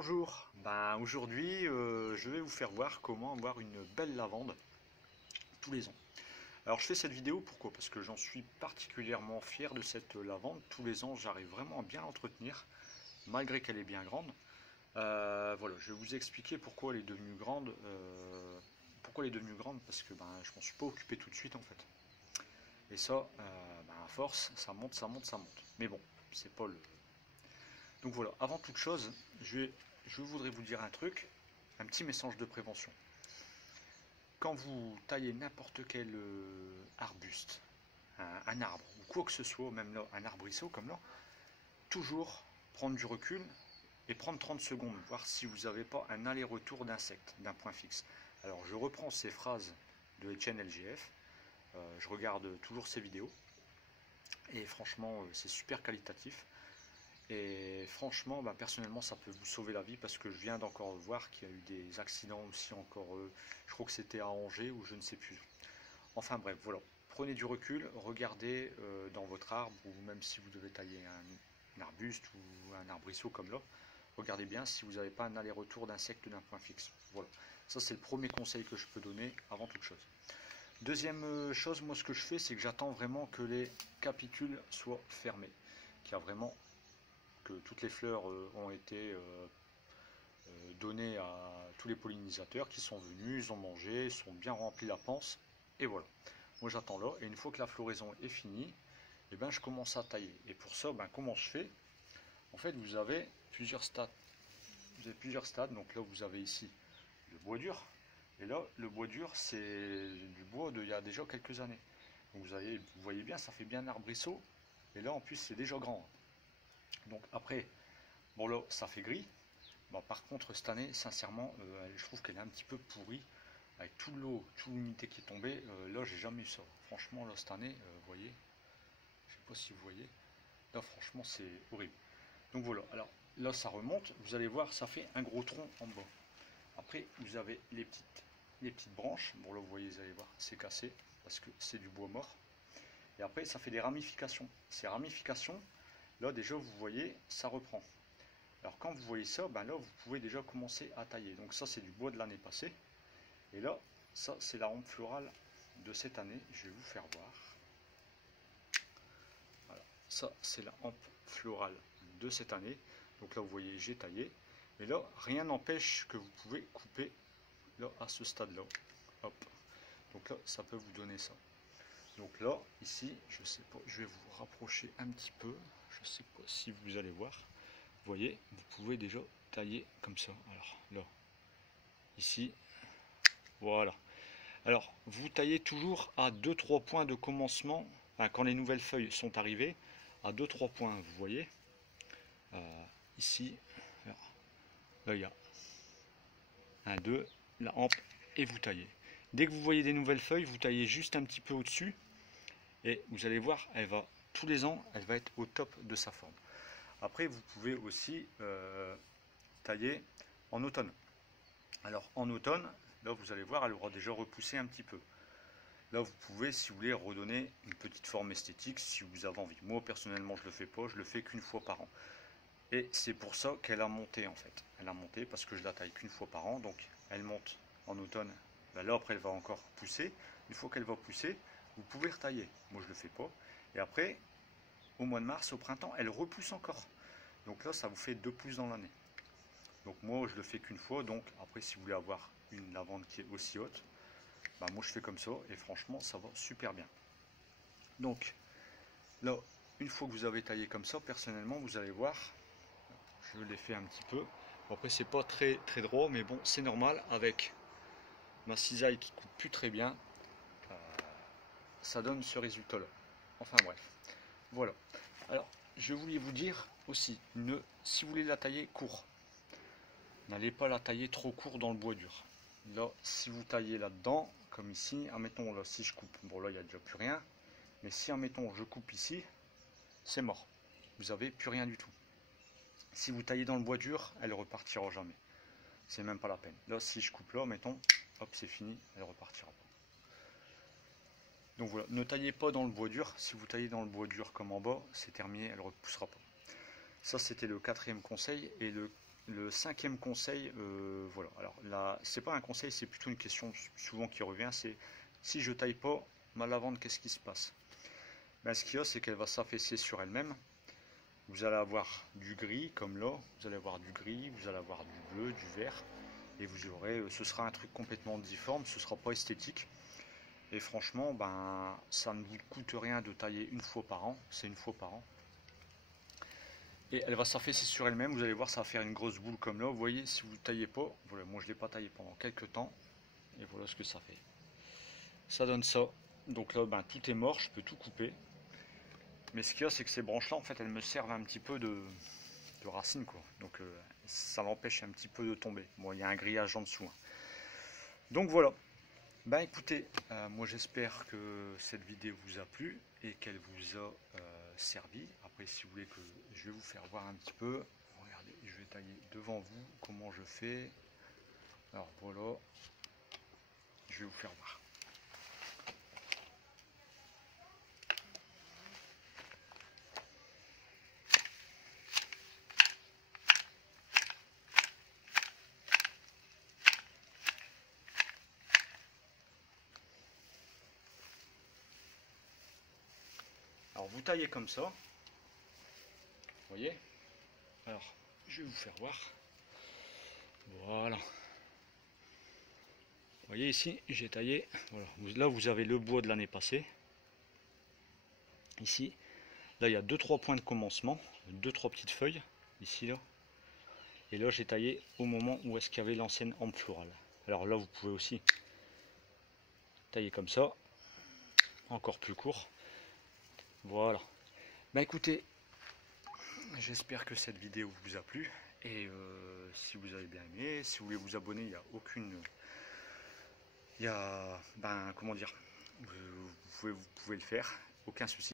Bonjour, aujourd'hui je vais vous faire voir comment avoir une belle lavande tous les ans. Alors je fais cette vidéo pourquoi? Parce que j'en suis particulièrement fier de cette lavande. Tous les ans j'arrive vraiment à bien l'entretenir malgré qu'elle est bien grande. Voilà, je vais vous expliquer pourquoi elle est devenue grande. Pourquoi elle est devenue grande? Parce que je m'en suis pas occupé tout de suite en fait. Et ça, à force, ça monte, ça monte, ça monte. Mais bon, c'est pas le... Donc voilà, avant toute chose, je voudrais vous dire un truc, un petit message de prévention. Quand vous taillez n'importe quel arbuste, un arbre, ou quoi que ce soit, même là, un arbrisseau comme là, toujours prendre du recul et prendre 30 secondes, voir si vous n'avez pas un aller-retour d'insectes, d'un point fixe. Alors je reprends ces phrases de Etienne LGF, je regarde toujours ses vidéos, et franchement c'est super qualitatif. Et franchement, personnellement, ça peut vous sauver la vie parce que je viens d'encore voir qu'il y a eu des accidents aussi encore, je crois que c'était à Angers ou je ne sais plus. Enfin bref, voilà. Prenez du recul, regardez dans votre arbre ou même si vous devez tailler un arbuste ou un arbrisseau comme là, regardez bien si vous n'avez pas un aller-retour d'insectes d'un point fixe. Voilà. Ça, c'est le premier conseil que je peux donner avant toute chose. Deuxième chose, moi ce que je fais, c'est que j'attends vraiment que les capitules soient fermés. Qu'il y a vraiment que toutes les fleurs ont été données à tous les pollinisateurs qui sont venus, ils ont mangé, ils sont bien remplis la panse, et voilà. Moi j'attends là, et une fois que la floraison est finie, je commence à tailler. Et pour ça, comment je fais? En fait, vous avez plusieurs stades. Donc là, vous avez ici le bois dur, et là, le bois dur, c'est du bois d'il y a déjà quelques années. Donc vous voyez bien, ça fait bien un arbrisseau, et là, en plus, c'est déjà grand. Donc après, bon là, ça fait gris. Par contre, cette année, sincèrement, je trouve qu'elle est un petit peu pourrie. Avec tout l'eau, toute l'humidité qui est tombée, là, j'ai jamais eu ça. Franchement, là, cette année, vous voyez, je sais pas si vous voyez, là, franchement, c'est horrible. Donc voilà, alors là, ça remonte. Vous allez voir, ça fait un gros tronc en bas. Après, vous avez les petites branches. Bon, là, vous voyez, vous allez voir, c'est cassé parce que c'est du bois mort. Et après, ça fait des ramifications. Ces ramifications, là, déjà, vous voyez, ça reprend. Alors quand vous voyez ça, là vous pouvez déjà commencer à tailler. Donc ça c'est du bois de l'année passée. Et là, ça c'est la rampe florale de cette année. Je vais vous faire voir. Voilà, ça c'est la rampe florale de cette année. Donc là vous voyez j'ai taillé. Mais là, rien n'empêche que vous pouvez couper là à ce stade-là. Hop. Donc là, ça peut vous donner ça. Donc là, ici, je sais pas, je vais vous rapprocher un petit peu. Je sais pas si vous allez voir. Vous voyez, vous pouvez déjà tailler comme ça. Alors là, ici, voilà. Alors, vous taillez toujours à 2-3 points de commencement, quand les nouvelles feuilles sont arrivées, à 2-3 points, vous voyez. Ici, là, il y a 1, 2, la hampe, et vous taillez. Dès que vous voyez des nouvelles feuilles, vous taillez juste un petit peu au-dessus, et vous allez voir, tous les ans, elle va être au top de sa forme. Après, vous pouvez aussi tailler en automne. Alors en automne, là vous allez voir, elle aura déjà repoussé un petit peu. Là vous pouvez, si vous voulez, redonner une petite forme esthétique si vous avez envie. Moi personnellement je le fais pas, je le fais qu'une fois par an. Et c'est pour ça qu'elle a monté en fait. Elle a monté parce que je la taille qu'une fois par an, donc elle monte en automne. Là après elle va encore pousser. Une fois qu'elle va pousser, vous pouvez retailler. Moi je le fais pas. Et après, au mois de mars, au printemps, elle repousse encore. Donc là ça vous fait 2 pousses dans l'année. Donc moi je le fais qu'une fois, donc après si vous voulez avoir une lavande qui est aussi haute, moi je fais comme ça et franchement ça va super bien. Donc là, une fois que vous avez taillé comme ça, personnellement vous allez voir, je l'ai fait un petit peu. Bon, après c'est pas très droit, mais bon c'est normal avec ma cisaille qui coupe plus très bien, ça donne ce résultat là. Enfin bref, voilà. Alors je voulais vous dire aussi, si vous voulez la tailler court, n'allez pas la tailler trop court dans le bois dur. Là, si vous taillez là-dedans, comme ici, admettons là, si je coupe, bon là il n'y a déjà plus rien, mais si admettons je coupe ici, c'est mort. Vous n'avez plus rien du tout. Si vous taillez dans le bois dur, elle repartira jamais. C'est même pas la peine. Là, si je coupe là, mettons, hop, c'est fini, elle repartira pas. Donc voilà, ne taillez pas dans le bois dur. Si vous taillez dans le bois dur comme en bas, c'est terminé, elle ne repoussera pas. Ça, c'était le 4e conseil. Et le le cinquième conseil, voilà. Alors là, c'est pas un conseil, c'est plutôt une question souvent qui revient, c'est si je taille pas ma lavande, qu'est-ce qui se passe? Ben, ce qu'il y a, c'est qu'elle va s'affaisser sur elle-même. Vous allez avoir du gris, comme là, vous allez avoir du gris, vous allez avoir du bleu, du vert, et vous aurez, ce sera un truc complètement difforme, ce sera pas esthétique. Et franchement, ben, ça ne vous coûte rien de tailler une fois par an, c'est une fois par an. Et elle va s'affaisser sur elle-même, vous allez voir, ça va faire une grosse boule comme là. Vous voyez, si vous ne taillez pas, voilà, moi je ne l'ai pas taillé pendant quelques temps, et voilà ce que ça fait. Ça donne ça. Donc là, ben, tout est mort, je peux tout couper. Mais ce qu'il y a, c'est que ces branches-là, en fait, elles me servent un petit peu de racines, quoi. Donc ça l'empêche un petit peu de tomber. Bon, il y a un grillage en dessous, hein. Donc voilà. Ben écoutez, moi j'espère que cette vidéo vous a plu et qu'elle vous a servi. Après, si vous voulez que je vais vous faire voir un petit peu, regardez, je vais tailler devant vous comment je fais. Alors voilà, je vais vous faire voir. Alors vous taillez comme ça, vous voyez. Alors je vais vous faire voir. Voilà. Vous voyez ici, j'ai taillé. Voilà. Là vous avez le bois de l'année passée. Ici, là il y a 2-3 points de commencement, 2-3 petites feuilles, ici là. Et là j'ai taillé au moment où est-ce qu'il y avait l'ancienne hampe florale. Alors là vous pouvez aussi tailler comme ça, encore plus court. Voilà. Ben écoutez, j'espère que cette vidéo vous a plu. Et si vous avez bien aimé, si vous voulez vous abonner, il n'y a aucune... ben comment dire, vous pouvez le faire, aucun souci.